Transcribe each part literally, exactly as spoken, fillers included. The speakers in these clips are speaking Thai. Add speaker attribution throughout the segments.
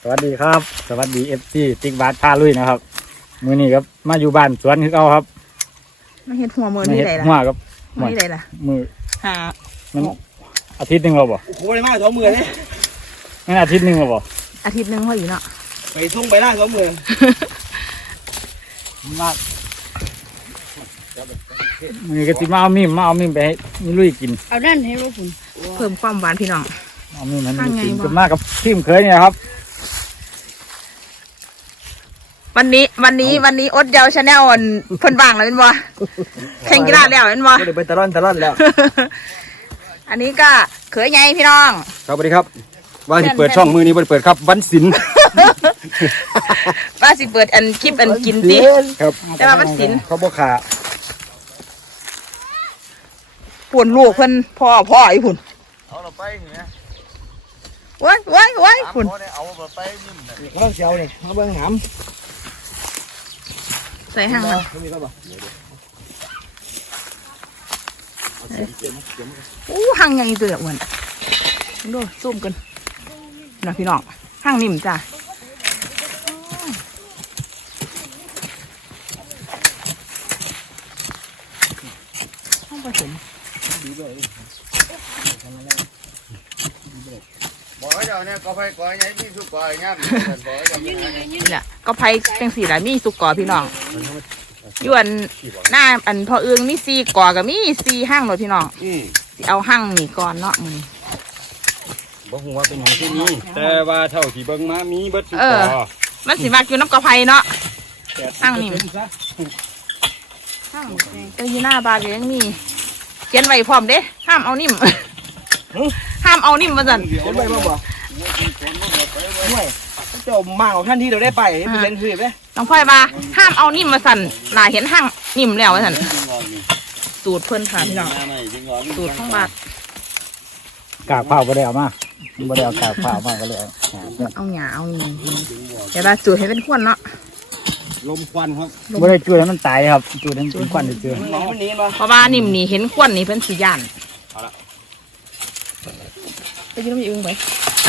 Speaker 1: วัสดีครับสวัสดีเอฟซีติ๊กบาสพาลุยนะครับมือนี้ครับมาอยู่บ้านสวนคือเอาครับ
Speaker 2: ไม่เห็นหัวมือนี่เลยล่ะ
Speaker 1: หัวครับ
Speaker 2: มือนี่เลยล่ะ
Speaker 1: มือ
Speaker 2: หา
Speaker 1: มันอาทิตย์หนึ่งเราบ่
Speaker 3: โอ้โหได้มากสองหมื่นเลย
Speaker 1: งั้นอาทิตย์หนึ่งเราบ่
Speaker 2: อาทิตย์หนึ่งพออยู่เนาะ
Speaker 3: ไปส่งไปได้สองหมื่น
Speaker 1: มากมือก็ติมาเอามีมมาเอามีมไปให้มีลุยกิน
Speaker 4: เอาด้านให้ลูกคุณ
Speaker 2: เพิ่มความหวานพี่น้อง
Speaker 1: เอามีมันกินกันมากกับทีมเคยเนี่ยครับ
Speaker 2: วันนี้วันนี้วันนี้อดเยาวชาแนลอ่อนเพิ่นว่างแล้วเป็นบ่แข่งกีฬาแล้วเป็นบ่
Speaker 3: ไม่ได้ไปตะล่อนตะล่อนแล้ว
Speaker 2: อันนี้ก็เขยไงพี่น้อง
Speaker 3: ครับสวัสดีครับว่าที่เปิดช่องมือนี้เปิดครับวันศิลป์
Speaker 2: ว่าสิเปิดอันคลิปอันกินติ
Speaker 3: ครับ
Speaker 2: แต่ว่าวันศิลป์
Speaker 3: เขาบอกขา
Speaker 2: ปุ่นลูกเพิ่นพ่อพ่อไอ้ปุ่น
Speaker 3: เอาเราไปเห็นไหม
Speaker 2: ว้ายว้ายว้ายปุ่น
Speaker 3: เอาไปนิ่มเขาต้องเชียวนี่เขาเบิ้งหาม
Speaker 2: ใส่ห่างมันอู้ห่างยังอีตัวอ้วนดูซูมกันนะพี่น้องห่างนิ่มจ้ะห้องผสม
Speaker 3: บอกให้เจ้าเนี่ยก็ไปก่อยไงมีสุกก่อยงาม
Speaker 2: นี่แหละก็ไผ่จังสี่หลายมีสุกก่อพี่น้องยวนหน้าอันพอเอืองมีซีก่อกับมีซีห้างเลยพี่น้องสิเอาห้างนี่ก่อนเนาะมึง
Speaker 3: บอกว่าเป็นของที่นี่แต่ว่าเท่าที่เบิ้งมามีเบิดสุกก่อ
Speaker 2: มันสิมากอยู่น้ำกระไผ่เนาะห้างนี่ห้างแต่ยีหน้าบาร์ก็ยังมีเขียนไว้พร้อมเด้ห้ามเอานิ่มห้ามเอานิ่มมาสั่น
Speaker 3: เขียนไว้บ้างบ่ไม่เจ้ามาของท่านที่เราได้ไปเป็นเลนคือไหม
Speaker 2: น้องพ่อยมาห้ามเอานิ่มมาสั่นหลายเห็นห้างนิ่มแล้วมาสั่นสูตรเพิ่นค่ะพี่น้องสูตรข้างบาท
Speaker 1: กากเผาบ่ได้เอามาบ่ได้เอากากเผามาก็เลย
Speaker 2: เอาหยาเอาเงินแต่ว่าสูตรให้เป็นควันเนาะ
Speaker 3: ลมควันครับ
Speaker 1: บ่ได้จุดให้มันตายครับจุดให้เป็นควันเฉย
Speaker 2: ๆเพราะว่านิ่มนี่เห็นควันนี่เพิ่นสีย่านไปยืนน้ำยืงไป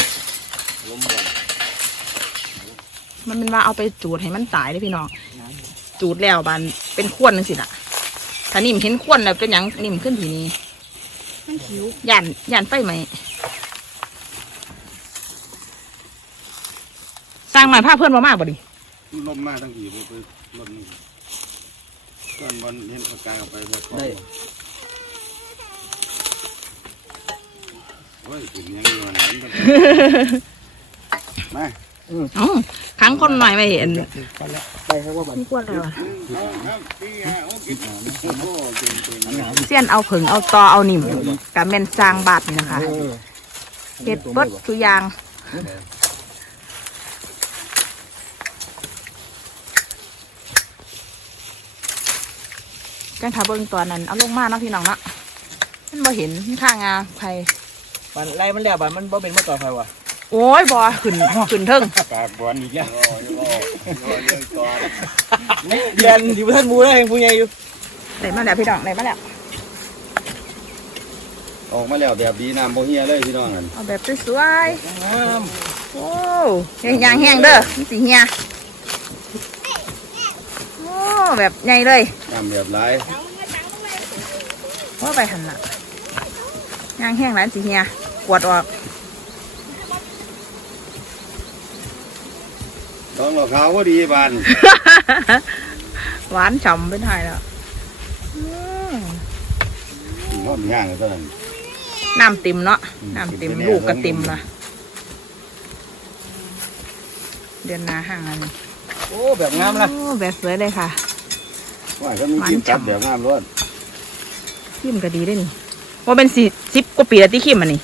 Speaker 2: มันเป็นว่าเอาไปจูดให้มันตายเลยพี่น้องจูดแล้วบานเป็นควันนึงสิล่ะถ้านิ่มเห็นควันแล้วเป็นอย่างนิ่มขึ้นทีนี้มันคิ้วย่านย่านไฟไหมสร้างใหม่ผ้าเพื่อนมามากบ่ดิ
Speaker 3: ลมมากทั้งทีเลยลมก้อนบอลเห็นปากกาไปหมดได้โอ้ยถึงยังอยู่นะมา
Speaker 2: อ๋อครั้งคนหน่อยไม่เห็น
Speaker 3: ไปครับว่า
Speaker 2: ไม่กวนเลยว่ะเสี้ยนเอาผึ่งเอาตอเอานิ่มกับเมนสร้างบาทนี่นะคะเห็ดบดทุกอย่างจังถ้าเบิ้งตัวนั้นเอาลงมาเนาะพี่น้องเนาะมันบ่เห็นข้างงาไผ่
Speaker 3: บันไรมันแล้วบันมันบ่เป็นเมื่อต่อไฟวะ
Speaker 2: โอ้ยบ่ขึ้นขึ้นเทิง
Speaker 3: ปากบอลอีกแล้วเรียนอยู่ท่านมูได้เองผู้ใหญ่อยู่
Speaker 2: ได้มาแล้วพี่น้องได้มาแล้ว
Speaker 3: ออกมาแล้วแบบดีน้ำโมเฮียเลยพี่น้องกัน
Speaker 2: เอาแบบสวยๆโอ้แห้งยางแห้งเด้อมันสีเฮียโอ้แบบใหญ่เลย
Speaker 3: น้ำแบบไร
Speaker 2: ว่าไปหันละยางแห้งร้านสีเฮียกวดออก
Speaker 3: ต้องหลอกเขาก็ดีบาน
Speaker 2: หวานฉ่ำเป็นไทยแล้ว
Speaker 3: น้ำย่างเท่านั้น
Speaker 2: น้ำติ่มเนาะน้ำติ่มลูกกระติ่มละเดือนหน้าห่างอันนี้
Speaker 3: โอ้แบบงามละ
Speaker 2: โอ้แบบสวยเลยค่ะ
Speaker 3: ว่าก็มีขิมจับแบบงามล้วน
Speaker 2: ขิมก็ดีได้นี่ว่าเป็นสี่สิบกว่าปีแล้วที่ขิมอันนี้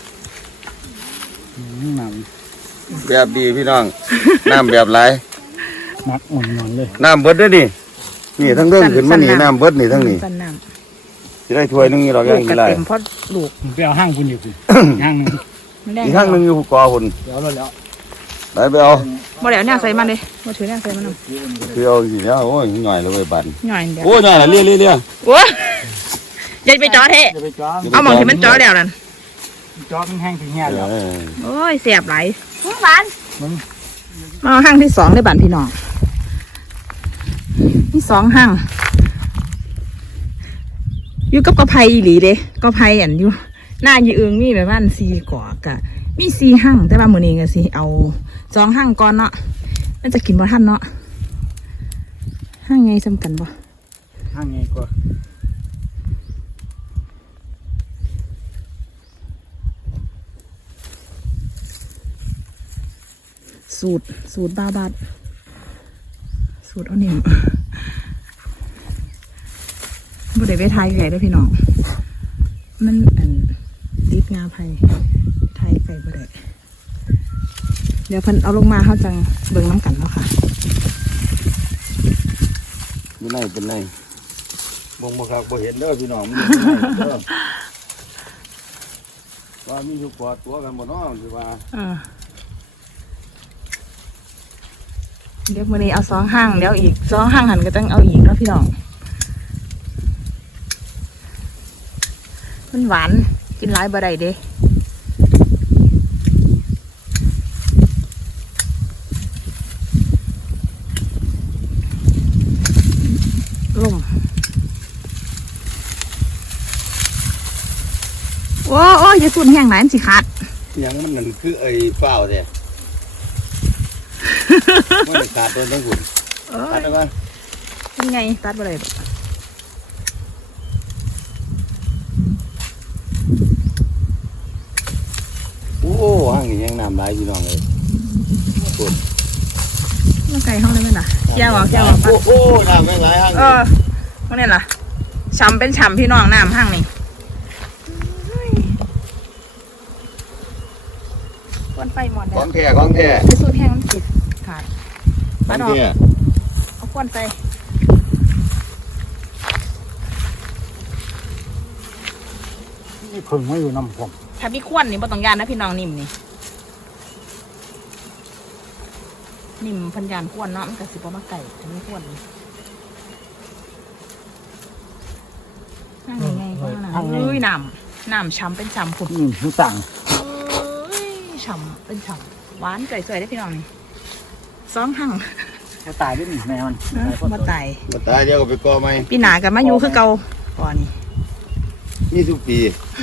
Speaker 3: แบบดีพี่น้องน้ำแบบไร
Speaker 1: นักอ่อนๆเลย
Speaker 3: น้ำเบิดด้วยนี่นี่ทั้งเรื่องขึ้นมานี่น้ำเบิดนี่ทั้งนี่จะได้ถ้วยนึงเราอย่างนี้ไร
Speaker 2: เพราะลูก
Speaker 1: ไปเอาห้างคุณอยู่คุณห้างนึง
Speaker 3: อีกห้างนึงอยู่กอคุณ
Speaker 1: เดี๋ยวแล้ว
Speaker 3: ไปไปเอา
Speaker 2: บ่แล้วเนี่ยใส่มันเลยบ่ถือเนี่ยใส่มันเอา
Speaker 3: คือเอาสิเนี่ยโอ้ยหน่อยเลยบัน
Speaker 2: หน่อยเดียว
Speaker 3: โอ้ยหน่อยละเลี้ยเลี้ยเลี้ย
Speaker 2: โอ้ยอย่าไปจ่อเทะเอามองที่มันจ่อแล้วนั่น
Speaker 1: จอมันแห้งถึงเงี้ยแล้ว
Speaker 2: โอ้ยเสียบไหลหวานมาห้างที่สองได้บ้านพี่น้องที่สองห้างอยู่กับกระไพอีหลีเด้กระไพอันอยู่หน้าอยู่เอิงมีแบบว่าสี่ก่อกะมีสี่ห้างแต่ว่ามื้อนี้ก็สิเอาสองห้างก่อนเนาะมันจะกินบ่ทันเนาะห้างไงสำคัญบ่
Speaker 1: ห้างไงกว่า
Speaker 2: สูตรสูตรบาบัดสูตรเอาหนิมบ่ได้ไปไทยไก่ด้วยพี่น้องมันอันติดงาไผ่ไทยไก่บ่ได้เดี๋ยวเพิ่นเอาลงมาเขาจังเบิ่งน้ำกันแล้วค่ะ
Speaker 3: อยู่ไหนเป็นไรบ่งบ่คักบ่เห็นเด้อพี่น้องมันอยู่ไหนเด้อว่ามีอยู่กอดตัวกันบ่เนาะคือว่า
Speaker 2: เออเดี๋ยวมื้อนี้เอาสองห้างเดี๋ยวอีกสองห้างหันก็ต้องเอาอีกแล้วพี่น้องมันหวานกินหลายบ่ได้เด้ลมโอ้โอ้ยอย่าสูนแห้งหลายมันสิขาด
Speaker 3: หยังมันนั่นคือไอ้ฟ้าวแท้มันได้ขาดตัวทั้งหุ่น
Speaker 2: เอ้
Speaker 3: ขาด
Speaker 2: ย
Speaker 3: ได้บ่
Speaker 2: เป็นไงตัดบ่ได้ดอก
Speaker 3: โอ้ห่างนี่ยังน้ำหลายพี่น้องเอ้ยโอ้
Speaker 2: มันไก่ห้องได้ไหมน่ะแก้วเอาแก้วเอา
Speaker 3: โอ้โหน้ำแม่งหลายห่าง
Speaker 2: เออพวกนี้ล่ะช้ำเป็นช้ำพี่น้องน้ำห้างนี่ควนไฟหมด
Speaker 3: ข
Speaker 2: แล้
Speaker 3: อ
Speaker 2: ว
Speaker 3: งแท้ของแท้
Speaker 2: ไปสูดแห้งมันติดขาด
Speaker 3: ข
Speaker 2: ปั
Speaker 3: อ
Speaker 2: ด
Speaker 3: ง
Speaker 2: ออก
Speaker 3: แท้
Speaker 2: เอาควนไฟ
Speaker 1: นี่เพิ่งมาอยู่น้ำผม
Speaker 2: ถ้าพี่ควนนี่บ่ต้องยานนะพี่น้องนิ่มนี่นิ่มพันยานควนเนาะมันก็สิบ่มาไก่ถ้าไม่ควนนี่นั่งยังไงก็น่ะเอ้ยน้ำน้ำช้ำเป็นช้ำผุด
Speaker 1: อืมผู้สั่ง
Speaker 2: เอ้ยฉ่ำเป็นฉ่ำหวานไก่สวยได้พี่น้องนี่สองหั่ง
Speaker 1: เขาตายด้วยนี่แม่มัน
Speaker 2: มาตาย
Speaker 3: มาตายเดี๋ยวก็ไปก่อใหม่
Speaker 2: พี่หนากับมาอยู่คือเก่าก่อน
Speaker 3: มีทุกปี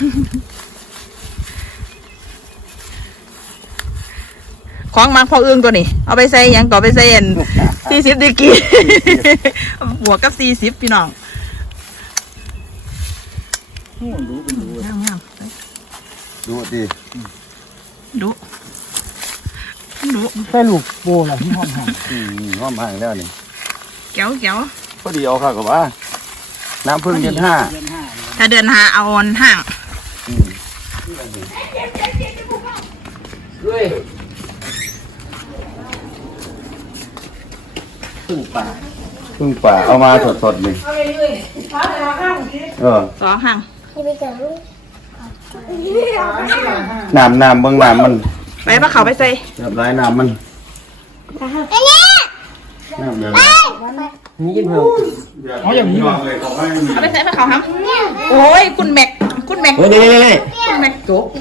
Speaker 2: ของมักพอเอื้องตัวนี้เอาไปใส่หยังก่อไปใส่เอ็นสี่สิบดีกรีบวกกับสี่สิบพี่น้อง
Speaker 1: โอ้ดูเป็นดู
Speaker 2: งามงาม
Speaker 3: ดูดิ
Speaker 2: ดุดุ
Speaker 1: แค่ลูกโบล่ะที่ห้องห้อง
Speaker 3: อืมห้อมห่างแล้วนี่
Speaker 2: แก้วแก้ว
Speaker 3: พอดีเอาค่ะกับว่าน้ำพึ่งเดือนห้า
Speaker 1: เดือนห้า
Speaker 2: ถ้าเดินหาเอาออนห่าง
Speaker 3: อืม
Speaker 1: ตู้ป่า
Speaker 3: พึ่งป่าเอามาสดๆนี่เออ
Speaker 2: สองห่าง
Speaker 3: น้ำน้ำเบิ่งน้ำมัน
Speaker 2: ไปปลาเขาไปใส่
Speaker 3: แบบไรน้ำมันน้ำเดือด
Speaker 1: นี่กินเพิ่มเอาอย่างนี้
Speaker 3: เลยขอให้
Speaker 2: เอาไปใส่ปลาเขาครับโอ้ยคุณแม็กคุณแม็ก
Speaker 3: เฮ้ยนี่นี่นี่
Speaker 2: คุณแม็กโจ๊ก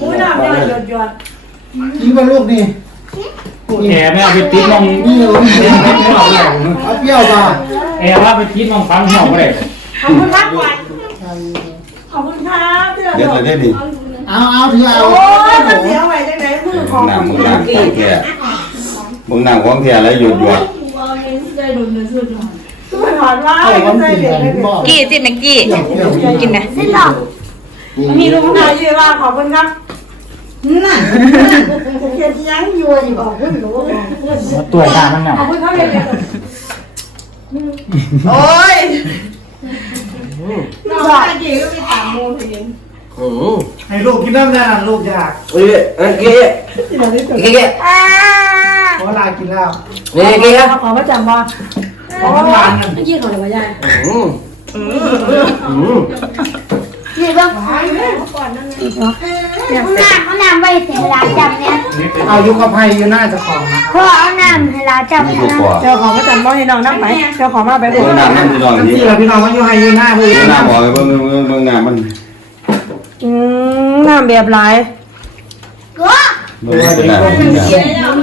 Speaker 1: กินกับลูกนี่แหมไม่เอาไปติดมองนี่เลยเอาเปรี้ยวมาแอบว่าไปติดมองฟังเหี่ยวไปเลย
Speaker 4: ขอบคุณครับก่อนขอบคุณครับที่เรา
Speaker 3: เดี๋ยวเลยได้ดิ
Speaker 1: เอาเอาถือเอา
Speaker 4: โอ้ยมันเสียไว้จังไหนมือของ
Speaker 3: น้ำมึงน้ำของแท้มึงน้ำของแท้แล้วหยุดหยุด
Speaker 4: ทุกคนถอนว่าไอ้ก็ใจเด็กเลย
Speaker 2: กี้จิแม็กกี้กินไหม
Speaker 4: สิ้นหรอกมีลูกนายยืนว่าขอบคุณครับน่ะเขียนยังอยู่อยู่บอกคุณรู้
Speaker 1: ตัวหน้ามันหนา
Speaker 4: ขอบคุณครับเลย
Speaker 2: โอ้ย
Speaker 4: น้องอาจีก็ไปถามโมเห็น
Speaker 1: ให้ลูกกินน้ำได้ลูกอยาก
Speaker 5: เฮ้ยเอ้ยเก๊ะเก๊ะเก๊ะ
Speaker 1: เพราะลากินแล้ว
Speaker 5: เก๊ะเก๊ะ
Speaker 4: ขอมาจำบ่
Speaker 1: ขอน้ำตาล
Speaker 4: เมื่อกี้เขาเลยว่าใหญ่
Speaker 5: อืมอืม
Speaker 4: นี่บ้างก่อนนั่นไงเอาน้ำเอาน้ำไว้ให้ร้านจำเนี่ย
Speaker 1: เอายุคภัยอยู่หน้าจะของนะ
Speaker 4: พ่อเอาน้ำให้ร้านจำ
Speaker 3: นี่
Speaker 4: นะ
Speaker 3: ดีกว่า
Speaker 4: เจ้าของก็จำบ่ให้น้องนับไหมเจ้าของมาไป
Speaker 3: เบิ่งน้ำมันพี่น้องนี่
Speaker 1: ที่เราพี่น้องก็อยู่ให้อยู่หน้าเลย
Speaker 3: เบิ่งน้ำบอกเบิ่งเบิ่งเบิ่งน้ำมัน
Speaker 4: อืมน้ำแบบไร
Speaker 3: เบิ่งน้ำเป็นน้ำ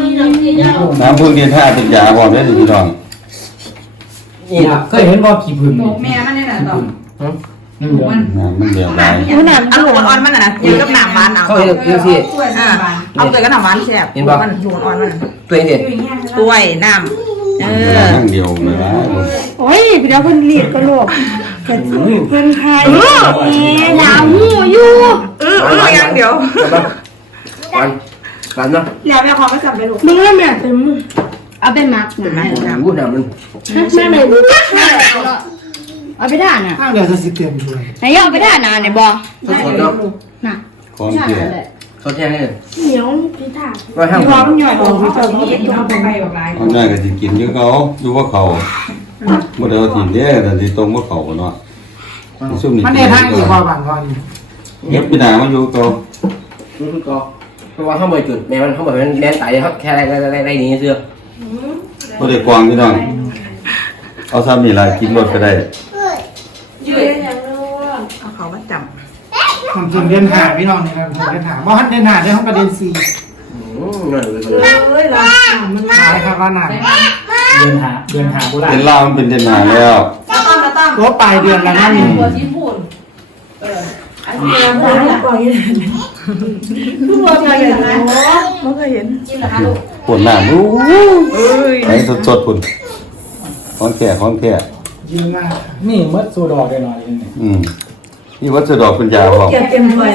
Speaker 3: น้ำพึ่งเดียนท่าเป็นยาบอกได้พี่น้อง
Speaker 5: นี่นะ
Speaker 1: เคยเห็นว่าขี้ผึ้งนี่
Speaker 4: แม่มันนี่แหละต่อ
Speaker 1: นี่เหรอ
Speaker 3: น้ำมันเดียวได้
Speaker 2: อู้น้ำอันลูกอ่อนๆมันน่ะนะยืนกับน้ำหวานเอา
Speaker 5: เขาเห็นคือสิ
Speaker 4: ช่วยสบาย
Speaker 2: เอาตัวกับน้ำหวานแซ่บมันลูกอ่อนๆมัน
Speaker 5: ตัวเองดิ
Speaker 2: ตัวยน้ำเออ
Speaker 3: ทั้งเดียวเลยนะ
Speaker 4: โอ้ยเดี๋ยวเพิ่นรีดก็ลูกเพิ่นไทยเอ๊ะดาวหูอยู่
Speaker 2: เออเอออย่างเดียว
Speaker 5: หวานหวานเนาะ
Speaker 4: แล้วแม่ขอก็สั่งไปลูกมึงแล้วแม่เต็มมือเอาไปมักนะ
Speaker 5: พูดหนามัน
Speaker 4: แม่เลยเอาไปด่าน่ะ
Speaker 6: ข้างเดียวจะสิเตรียมด้วย
Speaker 4: ไหนเอาไปด่าน่ะไหนบ่
Speaker 5: สดเนาะ
Speaker 4: น่ะ
Speaker 3: ของเกลือ
Speaker 5: สดแค่นี้
Speaker 4: เหนียวพี่ถา
Speaker 5: ร้อยห้า
Speaker 4: พร้อมหน่อยของพี่เติมพี่ต้องไปไปแบบไร
Speaker 3: เอาง่ายก็สิกินอยู่เขาอยู่ว่าเขาบ่ได้เอาถิ่นเด้แต่สิตรงว่าเขาเนาะซุ่มนี่
Speaker 6: มันได้ทางอีกว่าบางวัน
Speaker 3: เฮ็ดพี่นามาอยู่เขา
Speaker 5: รู้สึกก็เพราะว่าเขาบ่จุดแม่มันเขาบ่เป็นแดนไตครับแค่ไรไรไรไรนี้เสื้อ
Speaker 3: บ่ได้กวางพี่น้องเอาซ้ำนี่ล่ะกินรถก็ได้
Speaker 2: ยืดเอาเขามาจับ
Speaker 6: ผมถึงเดินหาพี่น้องนี่ครับผมเดินหาบ่ฮันเดินหาได้ห้องประเด็นสี่
Speaker 5: อืมนั่นเลย
Speaker 4: เอ้ยเรามัน
Speaker 6: หายครับว่าหนา
Speaker 1: เดินหาเดินหาโบราณ
Speaker 3: เป็นลาวมันเป็นเดือนหน้าแล้ว
Speaker 2: ต้อมต้อม
Speaker 6: ตัวปลายเดือนแล้วนั่น
Speaker 4: หัวชิ้นพูนเอออันนี้เราปล่อยทุกคนเคยเห็นไหม
Speaker 2: ไม่เคยเห็น
Speaker 4: จริงเหรอคะลูก
Speaker 3: ปวดหน้ารู้
Speaker 2: เอ้ย
Speaker 3: ไอ้สดๆพุ่นของแท้ของแท้
Speaker 6: เยอะมาก
Speaker 1: นี่มัดโซดอได้หน่อยนึงนี่
Speaker 3: อืมนี่วัสดุดอกเป็นยาพร้อม
Speaker 4: เก็บเต็มถ้วย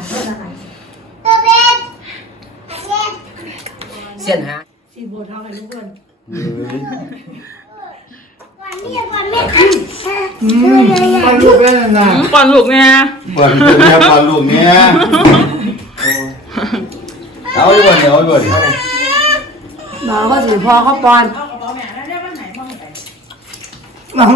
Speaker 5: เส้นหา
Speaker 4: สีโบเท่ากันทุกคน
Speaker 6: อืมไปลูกเล่นนะ
Speaker 2: ก่อนลูกเนี่ย
Speaker 3: เปิดเป็นแม่ปลาลูกเนี้ยเอาอยู่บ่เนี่ยเอาอยู่บ่เนี่ย
Speaker 4: น้องก็สีพอเขาปอน
Speaker 6: น้อง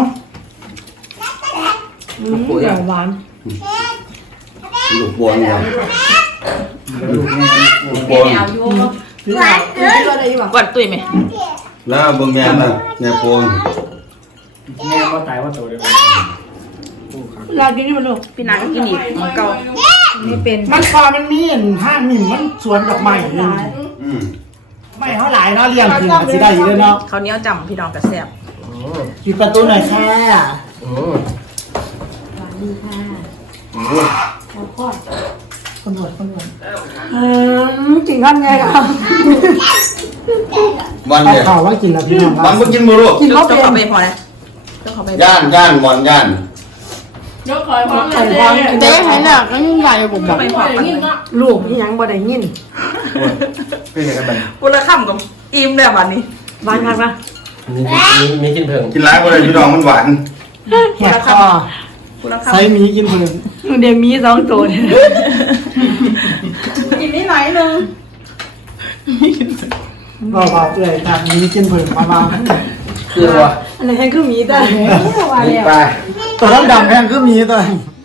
Speaker 5: ปูเนี่ย
Speaker 4: หวาน
Speaker 3: ลูกบวงครับลูกบวง
Speaker 4: หวานเอ้ยอะไรอยู่
Speaker 2: ก่อนตุ้ยไหม
Speaker 3: แล้วเบิ่งแม่น่ะแม่ปวง
Speaker 1: แม่ว่าตายว่าโตเดียว
Speaker 4: เรากินนี่มันลูก
Speaker 2: พี่นางก็กินอีกมันเก่า
Speaker 4: นี่เป็น
Speaker 6: มันพอมันมีเห็นห้างนี่มันสวนดอกไม้นี่
Speaker 3: อืม
Speaker 6: ไม่เท่าไหร่เนาะเลี้ยงกินสิได้อยู่ด้วยเนาะ
Speaker 2: เขาวเหนี้ยวจำพี่น้องกระแซบ
Speaker 6: ปิดประตูหน่อยค่ะ
Speaker 5: อืม
Speaker 6: ตำรวจตำรวจ
Speaker 4: เออกินข้าวไงครับ
Speaker 3: วัน
Speaker 6: เอา
Speaker 3: เนี่ย
Speaker 6: ข่าวว่ากินแล้วพี่น้อง
Speaker 3: วันบ่กินบ่ลูก
Speaker 4: กินข้าว
Speaker 2: เจ้า
Speaker 4: เป็
Speaker 2: เขา
Speaker 4: น
Speaker 2: ไปพอนะเจ้าเขาไป
Speaker 3: ย่านย่านหมอนย่าน
Speaker 4: ไข่ฟองเจ๊ให้หนักนั่นใหญ่ผมบ
Speaker 2: เขา
Speaker 4: อก
Speaker 2: ไปพอกัน
Speaker 4: ลูกนี่ยังบ่ได้ยิน
Speaker 5: เป็นยังไงบ้าง
Speaker 2: พูดละคำกับอิ่มแล้ววันนี้
Speaker 4: หวานครับปะ
Speaker 5: มีมีมีกินเพิ่ง
Speaker 3: กินหลายบ่ได้พี่น้องมันหวาน
Speaker 6: แหกคอ
Speaker 2: พูดละ
Speaker 6: ใช้
Speaker 2: คำ
Speaker 6: หมีกินเพิ่ม
Speaker 4: เดี๋ยวมีสองตัวกินนิดหน่อยนึง
Speaker 6: เบาๆเลยทางหมีกินเพิ่มเบา
Speaker 5: คือว่า
Speaker 4: อะไรให้คือมีแต่
Speaker 5: มีปลา
Speaker 6: ๆตัวดำๆแพงคือหมีตัว